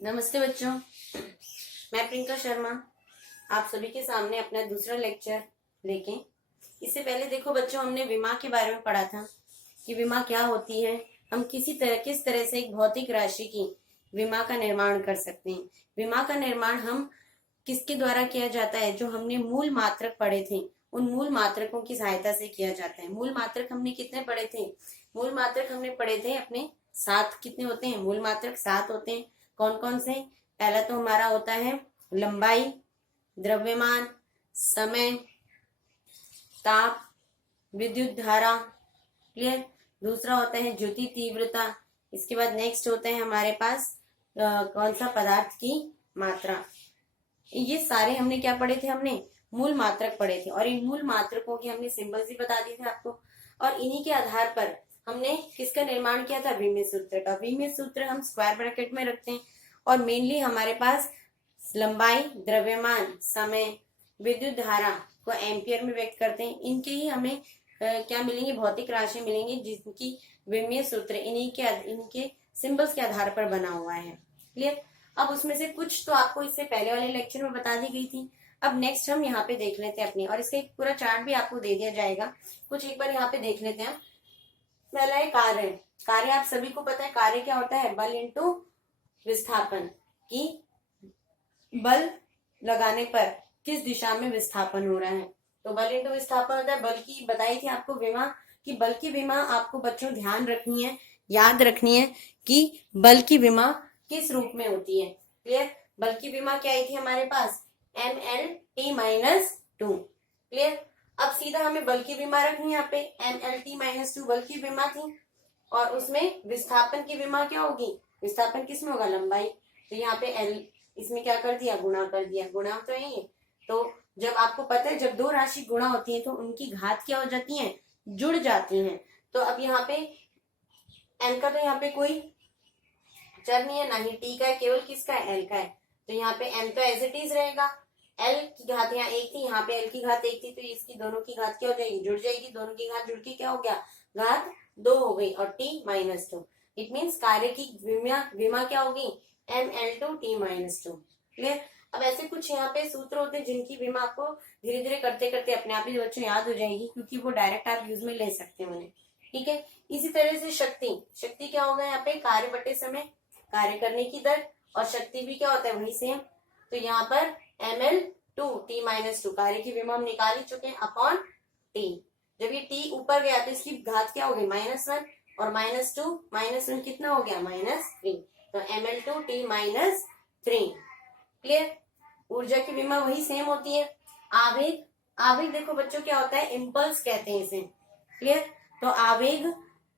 नमस्ते बच्चों, मैं प्रियंका शर्मा आप सभी के सामने अपना दूसरा लेक्चर लेके। इससे पहले देखो बच्चों, हमने विमा के बारे में पढ़ा था कि विमा क्या होती है। हम किस तरह से एक भौतिक राशि की विमा का निर्माण कर सकते हैं। विमा का निर्माण हम किसके द्वारा किया जाता है? जो हमने मूल मात्रक पढ़े थे उन मूल मात्रकों की सहायता से किया जाता है। मूल मात्रक हमने कितने पढ़े थे? मूल मात्रक हमने पढ़े थे अपने 7। कितने होते हैं मूल मात्रक? 7 होते हैं। कौन कौन से? पहला तो हमारा होता है लंबाई, द्रव्यमान, समय, ताप, विद्युत धारा। क्लियर? दूसरा होता है ज्योति तीव्रता। इसके बाद नेक्स्ट होता है हमारे पास कौन सा? पदार्थ की मात्रा। ये सारे हमने क्या पढ़े थे? हमने मूल मात्रक पढ़े थे और इन मूल मात्रकों के हमने सिंबल्स भी बता दिए थे आपको। और इन्हीं के आधार पर हमने किसका निर्माण किया था? विमीय सूत्र का। विमीय सूत्र हम स्क्वायर ब्रैकेट में रखते हैं और मेनली हमारे पास लंबाई, द्रव्यमान, समय, विद्युत धारा को एम्पियर में व्यक्त करते हैं। इनके ही हमें क्या मिलेंगे? भौतिक राशि मिलेंगी जिनकी विमीय सूत्र इनके सिंबल्स के आधार पर बना हुआ है। क्लियर? अब उसमें से कुछ तो आपको इससे पहले वाले लेक्चर में बता दी गई थी। अब नेक्स्ट हम यहाँ पे देख लेते हैं अपनी, और इसका एक पूरा चार्ट भी आपको दे दिया जाएगा। कुछ एक बार यहाँ पे देख लेते हैं। पहला है कार्य। कार्य आप सभी को पता है कार्य क्या होता है? बल इंटू विस्थापन। की बल लगाने पर किस दिशा में विस्थापन हो रहा है, तो बल इंटू विस्थापन होता है। बल की बताई थी आपको विमा कि बल की विमा आपको बच्चों ध्यान रखनी है, याद रखनी है कि बल की विमा किस रूप में होती है। क्लियर? बल की विमा क्या आई थी हमारे पास? MLT-2। क्लियर? अब सीधा हमें बल की विमा रखनी है यहाँ पे। MLT-2 बल की विमा थी और उसमें विस्थापन की विमा क्या होगी? विस्थापन किसमें होगा? लंबाई। तो यहाँ पे L इसमें क्या कर दिया? गुणा कर दिया। गुणा तो है ये। तो जब आपको पता है जब दो राशि गुणा होती है तो उनकी घात क्या हो जाती है? जुड़ जाती हैं। तो अब यहाँ पे n का तो यहाँ पे कोई चर नहीं है, ना ही t का है, केवल किसका है? l का है। तो यहाँ पे m तो एज इट इज रहेगा। l की घात यहाँ 1 थी, यहाँ पे l की घात 1 थी, तो इसकी दोनों की घात क्या हो जाएगी? जुड़ जाएगी। दोनों की घात जुड़ के क्या हो गया? घात 2 हो गई और t-2। इट मीन्स कार्य की विमा क्या होगी? ML2T-2। क्लियर? अब ऐसे कुछ यहाँ पे सूत्र होते हैं जिनकी विमा आपको धीरे धीरे करते करते अपने आप ही बच्चों याद हो जाएगी, क्योंकि वो डायरेक्ट आप यूज में ले सकते हैं उन्हें। ठीक है? इसी तरह से शक्ति। शक्ति क्या होगा यहाँ पे? कार्य बटे समय, कार्य करने की दर, और शक्ति भी क्या होता है? वही सेम। तो यहाँ पर ML2T-2 कार्य की विमा हम निकाल ही चुके हैं अपॉन T। जब ये T ऊपर गया तो इसकी घात क्या हो गई? -1 और -2 -1 कितना हो गया? -3। तो ML2T-3। क्लियर? ऊर्जा की विमा वही सेम होती है। आवेग। आवेग देखो बच्चों क्या होता है? इम्पल्स कहते हैं इसे। क्लियर? तो आवेग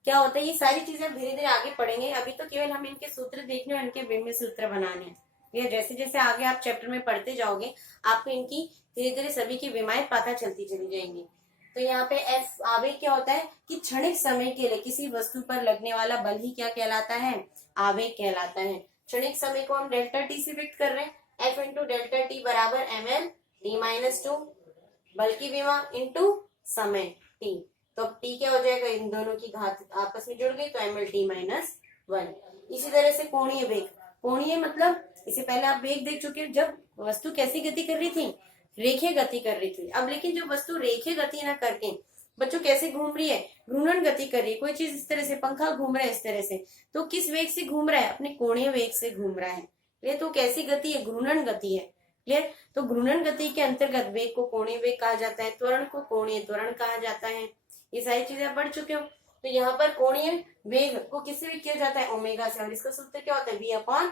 क्या होता है? ये सारी चीजें धीरे धीरे आगे पढ़ेंगे। अभी तो केवल हम इनके सूत्र देखने और इनके विमीय सूत्र बनाने हैं। ये जैसे जैसे आगे आप चैप्टर में पढ़ते जाओगे आपको इनकी धीरे धीरे सभी की विमाएं पता चलती चली जाएंगी। तो यहाँ पे एफ आवेग क्या होता है कि क्षणिक समय के लिए किसी वस्तु पर लगने वाला बल ही क्या कहलाता है? आवेग कहलाता है। क्षणिक समय को हम डेल्टा टी से व्यक्त कर रहे हैं। F इंटू डेल्टा टी बराबर ML-2 बल की विमा इंटू समय t। तो अब t क्या हो जाएगा? इन दोनों की घात आपस में जुड़ गई तो ML-1। इसी तरह से कोणीय वेग। कोणीय मतलब इससे पहले आप वेग देख चुके हैं, जब वस्तु कैसी गति कर रही थी? रेखीय गति कर रही थी। अब लेकिन जो वस्तु रेखीय गति ना करके बच्चों कैसे घूम रही है? घूर्णन गति कर रही है। कोई चीज इस तरह से, पंखा घूम रहा है इस तरह से, तो किस वेग से घूम रहा है? अपने कोणीय वेग से घूम रहा है। ये तो कैसी गति है? घूर्णन गति है। क्लियर? तो घूर्णन गति के अंतर्गत वेग को कोणीय वेग कहा जाता है, त्वरण को कोणीय त्वरण कहा जाता है। ये सारी चीजें आप पढ़ चुके हो। तो यहाँ पर कोणीय वेग को किससे व्यक्त किया जाता है? ओमेगा से, और इसका सूत्र क्या होता है? V/R।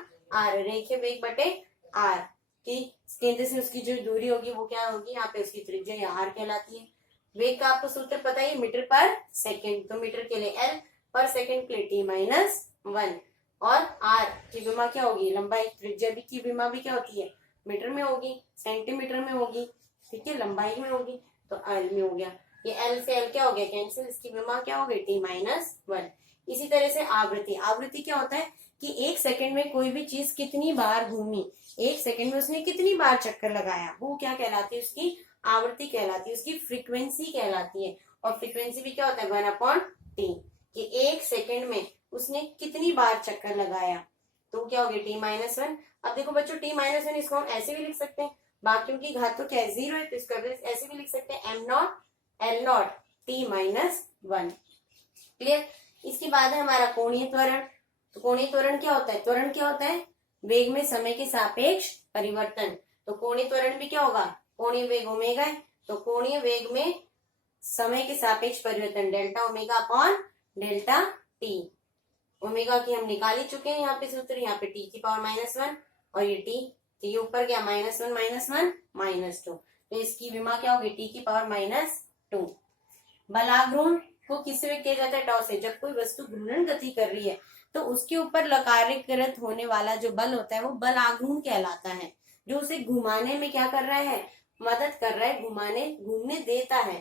रेखीय वेग बटे R की केंद्र से उसकी जो दूरी होगी वो क्या होगी? यहाँ पे उसकी त्रिज्या या R कहलाती है। वेग का आपको सूत्र पता है मीटर पर सेकेंड। तो मीटर के लिए L, पर सेकेंड के लिए T-1, और R की विमा क्या होगी? लंबाई। त्रिज्या भी की विमा भी क्या होती है? मीटर में होगी, सेंटीमीटर में होगी। ठीक है? लंबाई में होगी तो L में हो गया। ये L से L क्या हो गया? कैंसिल। इसकी विमा क्या हो गई? T-1। इसी तरह से आवृत्ति। आवृत्ति क्या होता है कि 1 सेकंड में कोई भी चीज कितनी बार घूमी, 1 सेकंड में उसने कितनी बार चक्कर लगाया, वो क्या कहलाती है? उसकी आवृत्ति कहलाती है, उसकी फ्रीक्वेंसी कहलाती है। और फ्रीक्वेंसी भी क्या होता है? 1/T। कि 1 सेकंड में उसने कितनी बार चक्कर लगाया। तो क्या हो गया टी माइनस वन। अब देखो बच्चों टी माइनस वन इसको हम ऐसे भी लिख सकते हैं, बाकियों की घात तो क्या है 0 है, तो इसका ऐसे भी लिख सकते हैं am naught L not T minus one. Clear. इसके बाद है हमारा कोणीय त्वरण। तो कोणीय त्वरण क्या होता है, त्वरण क्या होता है, वेग में समय के सापेक्ष परिवर्तन। तो कोणीय त्वरण भी क्या होगा, कोणीय वेग ओमेगा है, तो कोणीय वेग में समय के सापेक्ष परिवर्तन delta omega upon delta T. Omega की हम निकाल ही चुके हैं यहाँ पे सूत्र, यहाँ पे टी की पावर माइनस वन और ये टी, तो ये ऊपर गया माइनस वन माइनस टू, तो इसकी विमा क्या होगी टी की पावर माइनस टू। बलाघूर्ण को किससे व्यक्त किया जाता है, टॉ से। जब कोई वस्तु घूर्णन गति कर रही है तो उसके ऊपर लकार्यकृत होने वाला जो बल होता है वो बल आघूर्ण कहलाता है, जो उसे घुमाने में क्या कर रहा है, मदद कर रहा है, घूमने देता है।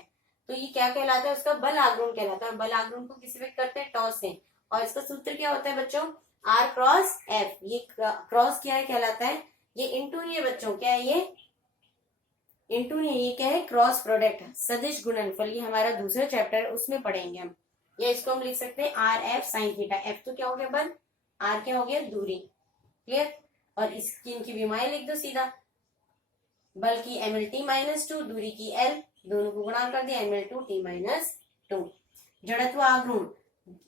तो ये क्या कहलाता है, उसका बल आघूर्ण कहलाता है। बल आघूर्ण को किससे व्यक्त करते हैं, टॉ से। और इसका सूत्र क्या होता है बच्चों, आर क्रॉस एफ। ये क्रॉस क्या है कहलाता है, ये इंटू नहीं है बच्चों, क्या है ये, इंटू नहीं, ये क्या है, क्रॉस प्रोडक्ट, सदिश गुणनफल। ये हमारा दूसरा चैप्टर है, उसमें पढ़ेंगे हम। या इसको हम लिख सकते हैं R F sine theta. F तो क्या हो गया बल, आर क्या हो गया दूरी। क्लियर। और इसकी इनकी विमाएं लिख दो सीधा, बल की M L T minus two, दूरी की एल, दोनों को गुणा कर दिया M L two T minus two. जड़त्व आघूर्ण,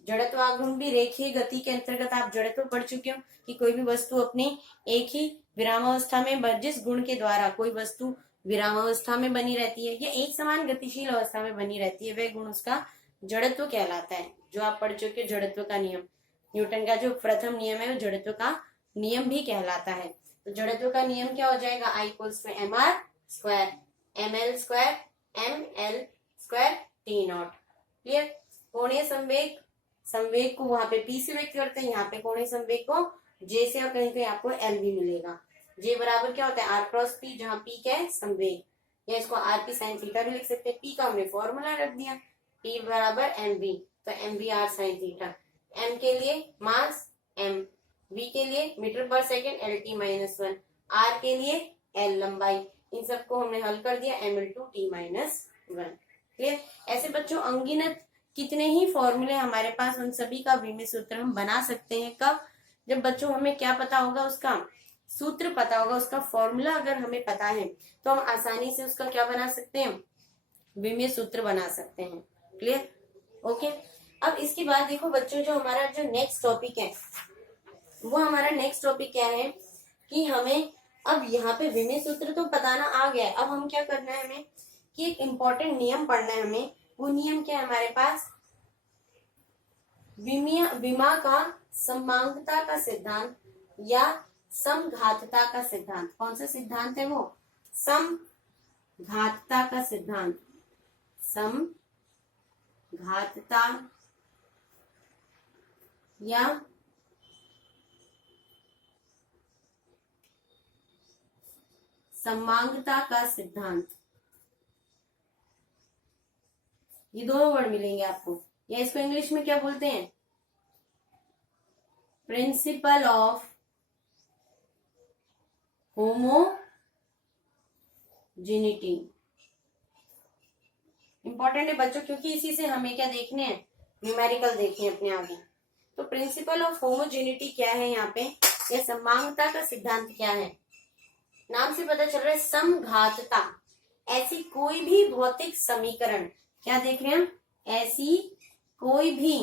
जड़त्व आघूर्ण भी रेखीय गति के अंतर्गत आप जड़त्व पढ़ चुके हो कि कोई भी वस्तु अपनी एक ही विरामावस्था में, जिस गुण के द्वारा कोई वस्तु विरामावस्था में बनी रहती है या एक समान गतिशील अवस्था में बनी रहती है, वह गुण उसका जड़त्व कहलाता है। जो आप पढ़ चुके हो जड़त्व का नियम, न्यूटन का जो प्रथम नियम है वो जड़त्व का नियम भी कहलाता है। तो जड़त्व का नियम क्या हो जाएगा, I equals to M R square M L square M L square T naught. Clear. कोणीय संवेग, संवेग को वहां पे पी से व्यक्त करते हैं, यहाँ पे कोणीय संवेग को जे से, और कहीं पे आपको एल भी मिलेगा। जे बराबर क्या होता है आर क्रॉस पी, जहाँ पी क्या है संवेग, या इसको आर पी साइन थीटा भी लिख सकते हैं। पी का हमने फॉर्मूला रख दिया, पी बराबर एम बी, तो M B R sine theta. M के लिए मास एम, बी के लिए metre per second L T minus one, R के लिए एल लंबाई। इन सबको हमने हल कर दिया M L two T minus one. Clear. ऐसे बच्चों अनगिनत कितने ही फॉर्मूले हमारे पास, उन सभी का विमीय सूत्र हम बना सकते हैं। कब, जब बच्चों हमें क्या पता होगा, उसका सूत्र पता होगा, उसका फॉर्मूला अगर हमें पता है तो हम आसानी से उसका क्या बना सकते हैं, विमीय सूत्र बना सकते हैं। क्लियर। ओके। अब इसके बाद देखो बच्चों, जो हमारा जो नेक्स्ट टॉपिक है वो हमारा नेक्स्ट टॉपिक क्या है कि हमें अब यहाँ पे विमीय सूत्र तो बताना आ गया है। अब हम क्या करना है, हमें कि एक इम्पोर्टेंट नियम पढ़ना है हमें। वो नियम क्या है हमारे पास, विमा का समांगता का सिद्धांत या समघातता का सिद्धांत। कौन सा सिद्धांत है वो, समघातता का सिद्धांत। समघातता या समांगता का सिद्धांत, ये दोनों वर्ड मिलेंगे आपको, या इसको इंग्लिश में क्या बोलते हैं, प्रिंसिपल ऑफ होमोजेनिटी। इंपॉर्टेंट है बच्चों, क्योंकि इसी से हमें क्या देखने हैं, न्यूमेरिकल देखने अपने आगे। तो प्रिंसिपल ऑफ होमोजेनिटी क्या है यहाँ पे, या समांगता का सिद्धांत क्या है, नाम से पता चल रहा है समघातता। ऐसी कोई भी भौतिक समीकरण, क्या देख रहे हैं हम, ऐसी कोई भी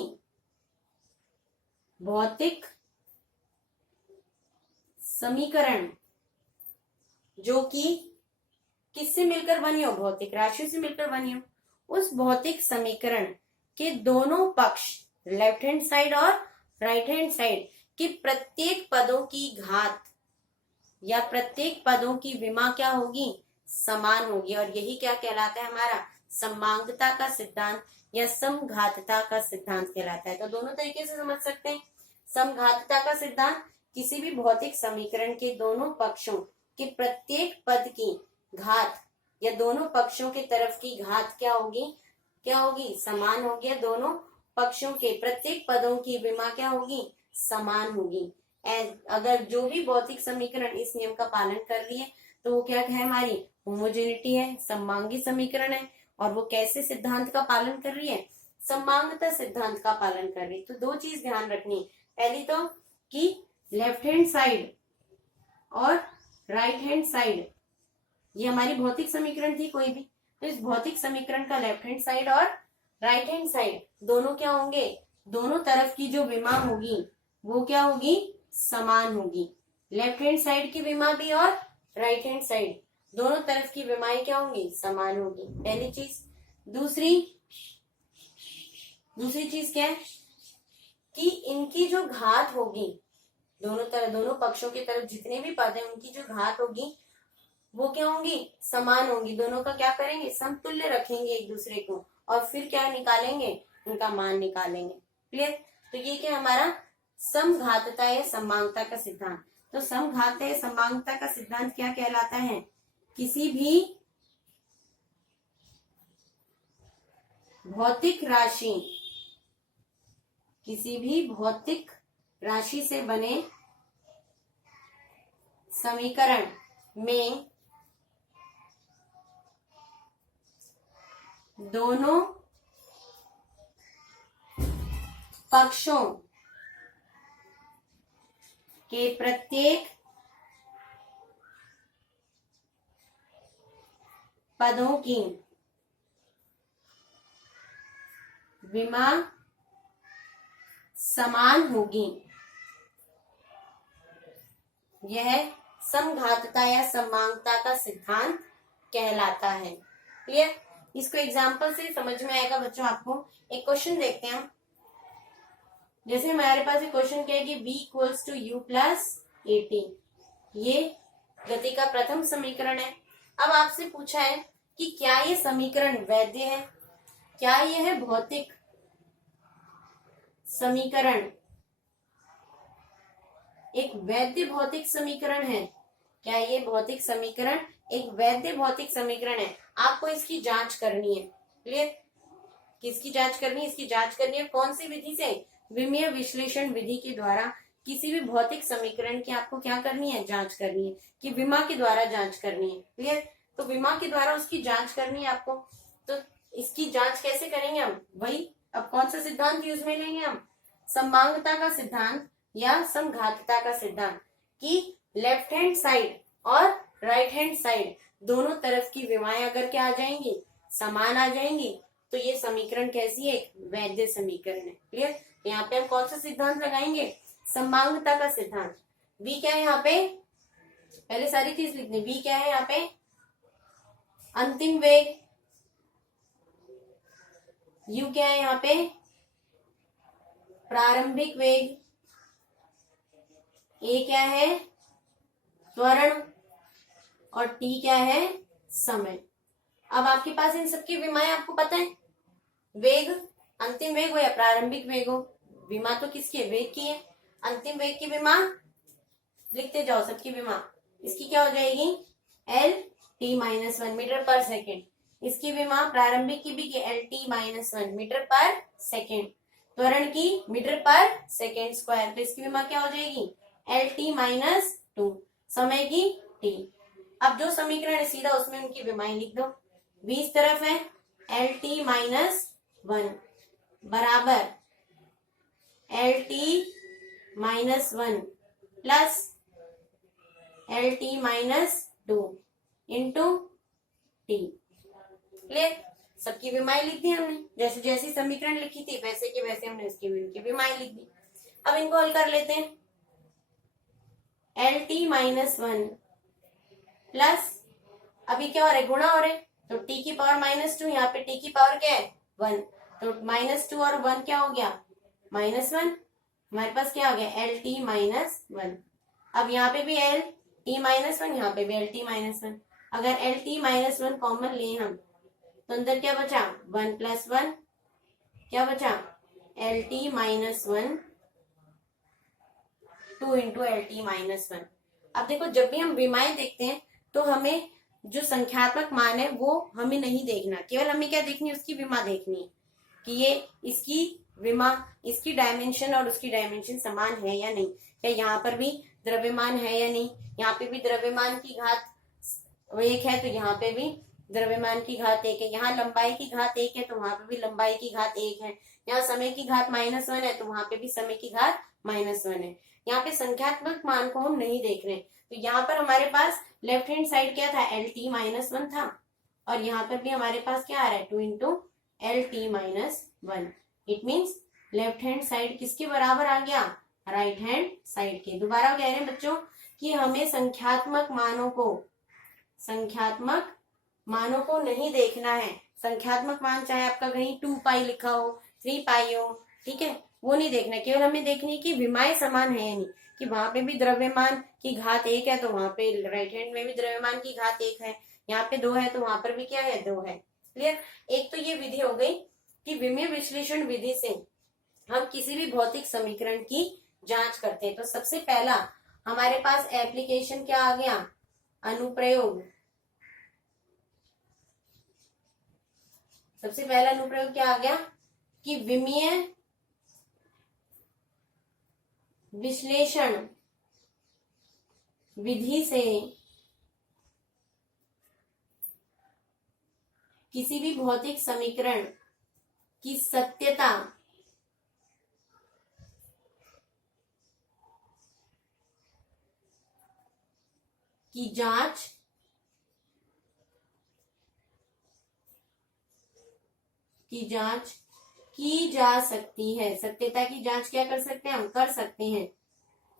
भौतिक समीकरण जो कि किससे मिलकर बनी हो, भौतिक राशियों से मिलकर बनी हो, उस भौतिक समीकरण के दोनों पक्ष, लेफ्ट हैंड साइड और राइट हैंड साइड के प्रत्येक पदों की घात या प्रत्येक पदों की विमा क्या होगी, समान होगी। और यही क्या कहलाता है, हमारा समांगता का सिद्धांत या समघातता का सिद्धांत कहलाता है। तो दोनों तरीके से समझ सकते हैं। समघातता का सिद्धांत, किसी भी भौतिक समीकरण के दोनों पक्षों के प्रत्येक पद की घात या दोनों पक्षों के तरफ की घात क्या होगी, समान होगी। दोनों पक्षों के प्रत्येक पदों की विमा क्या होगी, समान होगी। अगर जो भी भौतिक समीकरण इस नियम का पालन कर रही है तो वो क्या है, हमारी होमोजेनिटी है, सममांगी समीकरण है। और वो कैसे सिद्धांत का पालन कर रही है, समांगता सिद्धांत का पालन कर रही है। तो दो चीज ध्यान रखनी, पहली तो कि लेफ्ट हैंड साइड और राइट हैंड साइड, ये हमारी भौतिक समीकरण थी कोई भी, तो इस भौतिक समीकरण का लेफ्ट हैंड साइड और राइट हैंड साइड दोनों क्या होंगे, दोनों तरफ की जो विमा होगी वो क्या होगी, समान होगी। लेफ्ट हैंड साइड की विमा भी और राइट हैंड साइड दोनों तरफ की विमाएं क्या होंगी, समान होगी, पहली चीज। दूसरी चीज क्या है कि इनकी जो घात होगी, दोनों पक्षों की तरफ जितने भी पद हैं उनकी जो घात होगी वो क्या होंगी, समान होंगी। दोनों का क्या करेंगे, समतुल्य रखेंगे एक दूसरे को, और फिर क्या निकालेंगे, उनका मान निकालेंगे। क्लियर। तो ये क्या हमारा समघातता या समांगता का सिद्धांत। तो समघातता या समांगता का सिद्धांत क्या कहलाता है, किसी भी भौतिक राशि से बने समीकरण में दोनों पक्षों के प्रत्येक पदों की विमा समान होगी, यह समघातता या समांगता का सिद्धांत कहलाता है। क्लियर। इसको एग्जाम्पल से समझ में आएगा बच्चों। आपको एक क्वेश्चन देखते हैं हम। जैसे हमारे पास एक क्वेश्चन क्या है कि b equals to u plus at, ये गति का प्रथम समीकरण है। अब आपसे पूछा है कि क्या ये समीकरण वैध है, क्या ये है भौतिक समीकरण, एक वैध भौतिक समीकरण है, क्या ये भौतिक समीकरण एक वैध भौतिक समीकरण है। आपको इसकी जांच करनी है। क्लियर। किसकी जांच करनी है, इसकी जांच करनी है कौन सी विधि से, विमीय विश्लेषण विधि के द्वारा किसी भी भौतिक समीकरण की आपको क्या करनी है, जांच करनी है, कि विमा के द्वारा जांच करनी है। क्लियर। तो विमा के द्वारा उसकी जांच करनी है आपको। तो इसकी जांच कैसे करेंगे हम, वही अब कौन सा सिद्धांत यूज में लेंगे हम, समांगता का सिद्धांत या समघातता का सिद्धांत, कि लेफ्ट हैंड साइड और राइट हैंड साइड दोनों तरफ की विमाएं अगर क्या आ जाएंगी, समान आ जाएंगी, तो ये समीकरण कैसी है, एक वैध समीकरण है। क्लियर। यहाँ पे हम कौन सा सिद्धांत लगाएंगे, समांगता का सिद्धांत। v क्या है यहाँ पे, पहले सारी चीज लिख दें। v क्या है यहाँ पे, अंतिम वेग। u क्या है यहाँ पे, प्रारंभिक वेग। a क्या है, त्वरण। और t क्या है, समय। अब आपके पास इन सबकी विमाएं आपको पता है, वेग अंतिम वेग हो या प्रारंभिक वेग हो, विमा तो किसकी है, वेग की है। अंतिम वेग की विमा लिखते जाओ सबकी विमा। इसकी क्या हो जाएगी, LT-1 मीटर पर सेकेंड। इसकी विमा प्रारंभिक की भी LT-1 मीटर पर सेकेंड। त्वरण की मीटर पर सेकेंड स्क्वायर, तो इसकी विमा क्या हो जाएगी, LT-2। समय की t। अब जो समीकरण है सीधा उसमें उनकी विमाएं लिख दो। 20 तरफ है, LT-1 बराबर LT-1 plus LT-2 into t। Clear. सबकी विमाएं लिख दी हमने, जैसे जैसी समीकरण लिखी थी वैसे के वैसे हमने उसकी विमाएं लिख दी। अब इनको हल कर लेते हैं। LT-1 प्लस, अभी क्या हो रहा है, गुणा हो रहे, तो t की पावर -2, यहाँ पे t की पावर क्या है 1, तो -2 और 1 क्या हो गया, -1। हमारे पास क्या हो गया, LT-1। अब यहाँ पे भी LT-1, यहाँ पे भी LT-1। अगर LT-1 कॉमन लें हम, तो अंदर क्या बचा, 1 + 1 क्या बचा, LT-1 2 इंटू LT-1। अब देखो जब भी हम विमाएं देखते हैं तो हमें जो संख्यात्मक मान है वो हमें नहीं देखना, केवल हमें क्या देखनी है, उसकी विमा देखनी है कि ये इसकी विमा, इसकी डायमेंशन और उसकी डायमेंशन समान है या नहीं, या यहाँ पर भी द्रव्यमान है या नहीं, यहाँ पे भी द्रव्यमान की घात 1 है तो यहाँ पे भी द्रव्यमान की घात 1 है। यहाँ लंबाई की घात 1 है तो वहां पे भी लंबाई की घात 1 है। यहाँ समय की घात -1 है तो वहां पे भी समय की घात -1 है। यहाँ पे संख्यात्मक मान को हम नहीं देख रहे, तो यहाँ पर हमारे पास लेफ्ट हैंड साइड क्या था, LT-1 था, और यहाँ पर भी हमारे पास क्या आ रहा है, 2 into LT-1। It means left hand side किसके बराबर आ गया, राइट हैंड साइड के। दोबारा कह रहे हैं बच्चों कि हमें संख्यात्मक मानों को नहीं देखना है। संख्यात्मक मान चाहे आपका कहीं 2 पाई लिखा हो, 3 पाई हो, ठीक है, वो नहीं देखना। केवल हमें देखनी है कि विमाएं समान है या नहीं, कि वहां पे भी द्रव्यमान की घात 1 है तो वहां पे राइट हैंड में भी द्रव्यमान की घात 1 है, यहाँ पे 2 है तो वहां पर भी क्या है, 2 है। क्लियर। एक तो ये विधि हो गई कि विमीय विश्लेषण विधि से हम किसी भी भौतिक समीकरण की जांच करते हैं। तो सबसे पहला हमारे पास एप्लीकेशन क्या आ गया, अनुप्रयोग। सबसे पहला अनुप्रयोग क्या आ गया कि विमीय विश्लेषण विधि से किसी भी भौतिक समीकरण की सत्यता की जांच की जा सकती है। सत्यता की जांच क्या कर सकते हैं, हम कर सकते हैं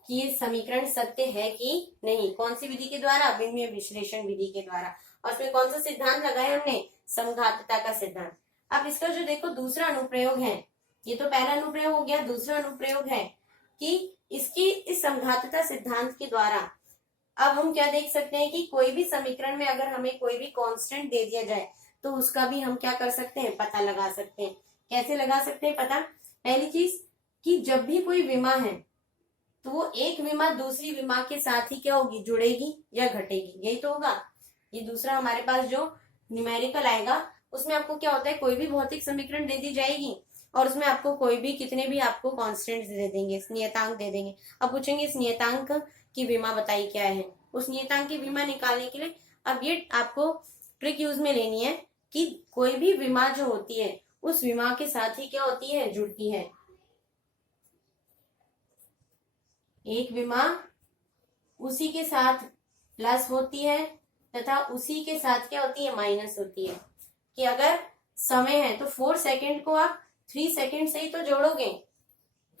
कि ये समीकरण सत्य है कि नहीं। कौन सी विधि के द्वारा, विमीय विश्लेषण विधि के द्वारा। और उसमें कौन सा सिद्धांत लगाया हमने, समघातता का सिद्धांत। अब इसका जो देखो दूसरा अनुप्रयोग है, ये तो पहला अनुप्रयोग हो गया, दूसरा अनुप्रयोग है कि इस समघातता सिद्धांत के द्वारा अब हम क्या देख सकते हैं कि कोई भी समीकरण में अगर हमें कोई भी कांस्टेंट दे दिया जाए तो उसका भी हम क्या कर सकते हैं, पता लगा सकते हैं। कैसे लगा सकते हैं पता, पहली चीज कि जब भी कोई विमा है तो वो एक विमा दूसरी विमा के साथ ही क्या होगी, जुड़ेगी या घटेगी, यही तो होगा। ये दूसरा हमारे पास जो न्यूमेरिकल आएगा उसमें आपको क्या होता है, कोई भी भौतिक समीकरण दे दी जाएगी और उसमें आपको कोई भी कितने भी आपको कांस्टेंट्स दे देंगे, नियतांक दे देंगे। अब पूछेंगे इस नियतांक की विमा बताई क्या है। उस नियतांक की विमा निकालने के लिए अब ये आपको ट्रिक यूज में लेनी है कि कोई भी विमा जो होती है उस विमा के साथ ही क्या होती है, जुड़ती है। एक विमा उसी के साथ प्लस होती है तथा उसी के साथ क्या होती है, माइनस होती है। कि अगर समय है तो 4 सेकंड को आप 3 सेकंड से ही तो जोड़ोगे,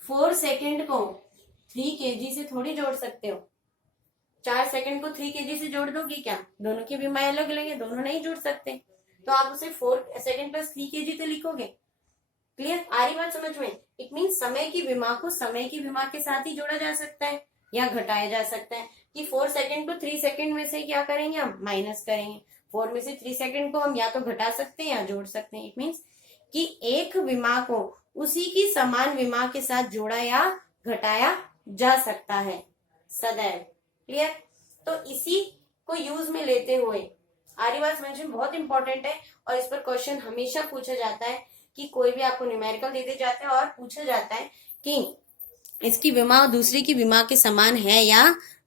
4 सेकंड को 3 kg से थोड़ी जोड़ सकते हो। 4 सेकंड को 3 kg से जोड़ दोगे क्या, दोनों की विमाएं अलग अलग है, दोनों नहीं जुड़ सकते, तो आप उसे 4 सेकंड प्लस 3 kg तो लिखोगे। क्लियर, आ रही बात समझ में। इट मीन समय की विमा को समय की विमा के साथ ही जोड़ा जा सकता है या घटाया जा सकता है। कि 4 सेकंड को 3 सेकंड में से क्या करेंगे, हम माइनस करेंगे। 4 में से 3 सेकंड को हम या तो घटा सकते हैं या जोड़ सकते हैं। इट मीन्स कि एक विमा को उसी की समान विमा के साथ जोड़ा या घटाया जा सकता है सदैव। क्लियर, तो इसी को यूज में लेते हुए आरी बात समझ में बहुत इंपॉर्टेंट है और इस पर क्वेश्चन हमेशा पूछा जाता है कि कोई भी आपको न्यूमेरिकल दे दिए जाते हैं और पूछा जाता है कि इसकी विमा दूसरी की विमा के समान है या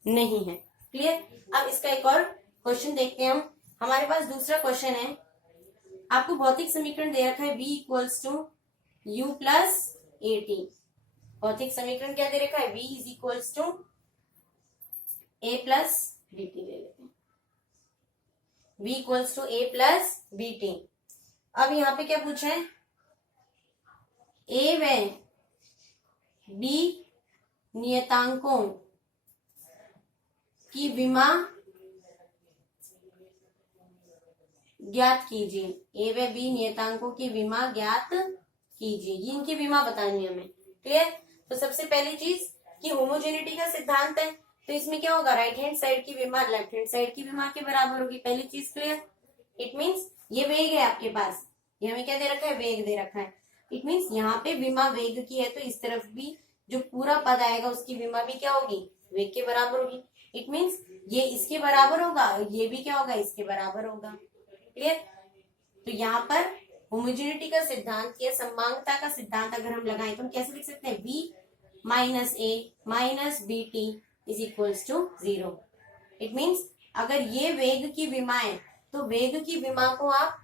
नहीं है। क्लियर, अब इसका एक और क्वेश्चन देखते हैं हम। हमारे पास दूसरा क्वेश्चन है, आपको भौतिक समीकरण दे रखा है V = U + AT। भौतिक समीकरण क्या दे रखा है, V = A + BT ले लेते हैं। V = A + BT। अब यहाँ पे क्या पूछा है, A व B नियतांकों की विमा ज्ञात कीजिए। A व B नियतांकों की विमा ज्ञात कीजिए, ये इनकी विमा बतानी है हमें। क्लियर, तो सबसे पहली चीज कि होमोजेनिटी का सिद्धांत है, तो इसमें क्या होगा, राइट हैंड साइड की विमा लेफ्ट हैंड साइड की विमा के बराबर होगी। पहली चीज क्लियर। इट मीन्स ये वेग है आपके पास, ये हमें क्या दे रखा है, वेग दे रखा है। इट मीन्स यहाँ पे विमा वेग की है तो इस तरफ भी जो पूरा पद आएगा उसकी विमा भी क्या होगी, वेग के बराबर होगी। इट मीन्स ये इसके बराबर होगा, ये भी क्या होगा, इसके बराबर होगा। क्लियर, तो यहाँ पर होमोजेनिटी का सिद्धांत या समांगता का सिद्धांत अगर हम लगाएं तो हम कैसे लिख सकते हैं, V - A - BT = 0। It means अगर ये वेग की विमाएं तो वेग की विमा को आप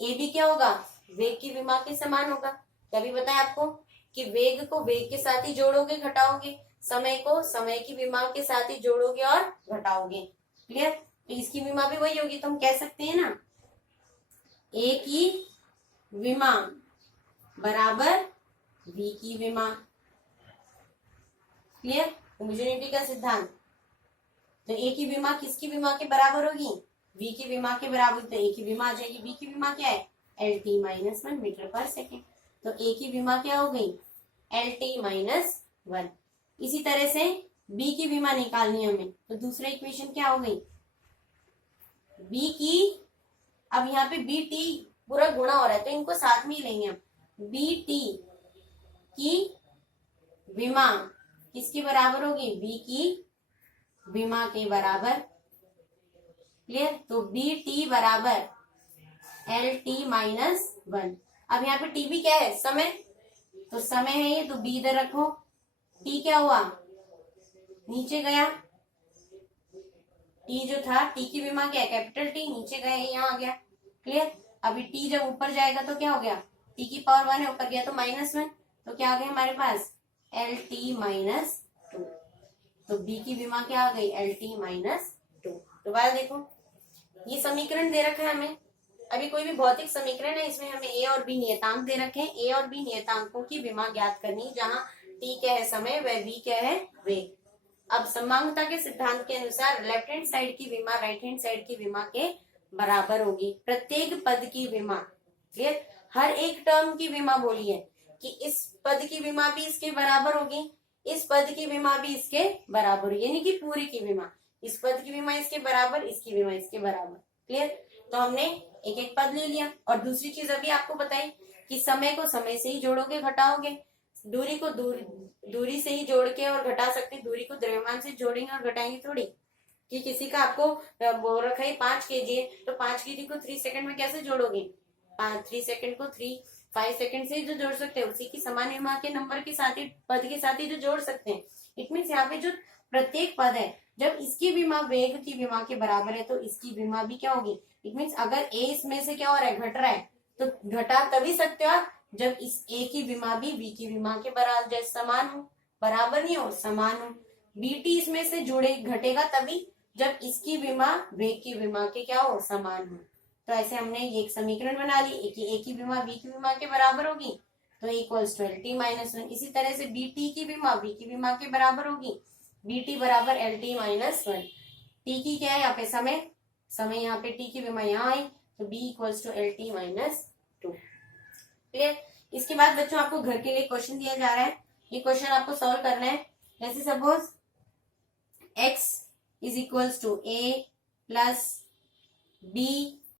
ए भी क्या होगा, वेग की विमा के समान होगा। तभी बताया आपको कि वेग को वेग के साथ ही जोड़ोगे घटाओगे, समय को समय की विमा के साथ ही जोड़ोगे और घटाओगे। क्लियर? तो इसकी विमा भी वही होगी, तो हम कह सकते हैं ना ए की विमा बराबर वी की विमा। क्लियर? होमोजेनिटी का सिद्धांत। तो ए की विमा किसकी विमा के बराबर होगी, वी की विमा के बराबर। तो ए की विमा आ जाएगी, वी की विमा क्या है, L T minus 1 metre per second. तो ए की विमा क्या हो गई, एल टी माइनस 1। इसी तरह से बी की विमा निकालनी है हमें, तो दूसरा इक्वेशन क्या हो गई, बी की, अब यहाँ पे बी टी पूरा गुणा हो रहा है तो इनको साथ में ही लेंगे हम। बी टी की विमा किसके बराबर होगी, बी की विमा के बराबर। क्लियर? तो बी टी बराबर एल टी माइनस 1। अब यहाँ पे टी भी क्या है, समय, तो समय है ये, तो बी इधर रखो। टी क्या हुआ, नीचे गया, टी जो था, टी की विमा क्या है, कैपिटल टी, नीचे गया, यहाँ आ गया। क्लियर? अभी टी जब ऊपर जाएगा तो क्या हो गया, टी की पावर 1 है, ऊपर गया तो -1, तो क्या आ गया हमारे पास, एल टी माइनस 2। तो बी की विमा क्या आ गई, एल टी माइनस 2। दोबारा देखो, ये समीकरण दे रखा है हमें, अभी कोई भी भौतिक समीकरण है, इसमें हमें ए और बी नियतांक दे रखे हैं। ए और बी नियतांकों की विमा ज्ञात करनी, जहां टी क्या है समय, वह वी क्या है वेग। अब समांगता के सिद्धांत के अनुसार लेफ्ट हैंड साइड की विमा राइट हैंड साइड की विमा के बराबर होगी, प्रत्येक पद की विमा। क्लियर? हर एक टर्म की विमा बोली है कि इस पद की विमा भी इसके बराबर होगी, इस पद की विमा भी इसके बराबर होगी, यानी कि पूरी की विमा, इस पद की विमा इसके बराबर, इसकी विमा इसके बराबर। क्लियर? तो हमने एक एक पद ले लिया। और दूसरी चीज अभी आपको बताई कि समय को समय से ही जोड़ोगे घटाओगे, दूरी को दूरी से ही जोड़ के और घटा सकते, दूरी को द्रव्यमान से जोड़ेंगे और घटाएंगे थोड़ी, कि किसी का आपको बोल रखा है 5 kg है, तो 5 kg को 3 सेकंड में कैसे जोड़ोगे, 3 सेकंड को 5 सेकंड से जो जोड़ सकते हैं, उसी की समान विमा के नंबर के साथ ही, पद के साथ ही जो जोड़ सकते हैं। इट मीन्स यहाँ पे जो प्रत्येक पद है, जब इसकी विमा वेग की विमा के बराबर है तो इसकी विमा भी क्या होगी। इट मीन्स अगर ए इसमें से क्या हो रहा है, घट रहा है, तो घटा तभी सकते हो आप जब इस ए की विमा भी बी की विमा के बराबर, जैसे समान हो, बराबर नहीं हो, समान हो। बीटी इसमें से जुड़े घटेगा तभी जब इसकी विमा वेग की विमा के क्या हो, समान हो। तो ऐसे हमने ये एक समीकरण बना ली, ए की विमा बी की विमा के बराबर होगी, तो equals to L T minus 1। इसी तरह से बी टी की विमा बी की विमा के बराबर होगी, बी टी बराबर एल टी माइनस 1। टी की क्या है यहाँ पे, समय, समय यहाँ पे टी की विमा यहाँ आई, तो B equals to L T minus 2। Clear? इसके बाद बच्चों आपको घर के लिए क्वेश्चन दिया जा रहा है, ये क्वेश्चन आपको सॉल्व करना है। जैसे suppose x is equals to a plus b